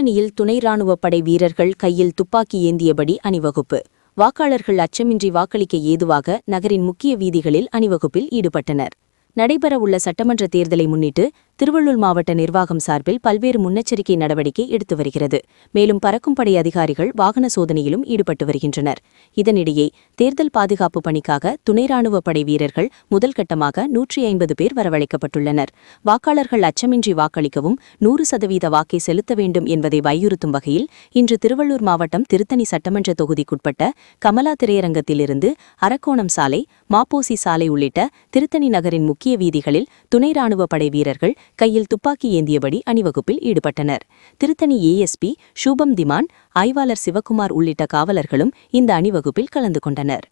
திருத்தணியில் துணை ராணுவப் படை வீரர்கள் கையில் துப்பாக்கி ஏந்தியபடி அணிவகுப்பு. வாக்காளர்கள் அச்சமின்றி வாக்களிக்க ஏதுவாக நகரின் முக்கிய வீதிகளில் அணிவகுப்பில் ஈடுபட்டனர். நடைபெறவுள்ள சட்டமன்ற தேர்தலை முன்னிட்டு திருவள்ளூர் மாவட்ட நிர்வாகம் சார்பில் பல்வேறு முன்னெச்சரிக்கை நடவடிக்கை எடுத்து வருகிறது. மேலும் பறக்கும் படை அதிகாரிகள் வாகன சோதனையிலும் ஈடுபட்டு வருகின்றனர். இதனிடையே தேர்தல் பாதுகாப்பு பணிக்காக துணை ராணுவப் படை வீரர்கள் முதல்கட்டமாக 150 பேர் வரவழைக்கப்பட்டுள்ளனர். வாக்காளர்கள் அச்சமின்றி வாக்களிக்கவும் 100% வாக்கை செலுத்த வேண்டும் என்பதை வலியுறுத்தும் வகையில் இன்று திருவள்ளூர் மாவட்டம் திருத்தணி சட்டமன்ற தொகுதிக்குட்பட்ட கமலா திரையரங்கத்திலிருந்து அரக்கோணம் சாலை, மாப்போசி சாலை உள்ளிட்ட திருத்தணி நகரின் முக்கிய வீதிகளில் துணை ராணுவப் படை வீரர்கள் கையில் துப்பாக்கி ஏந்தியபடி அணிவகுப்பில் ஈடுபட்டனர். திருத்தணி ஏஎஸ்பி ஷூபம் திமான், ஆய்வாளர் சிவக்குமார் உள்ளிட்ட காவலர்களும் இந்த அணிவகுப்பில் கலந்து கொண்டனர்.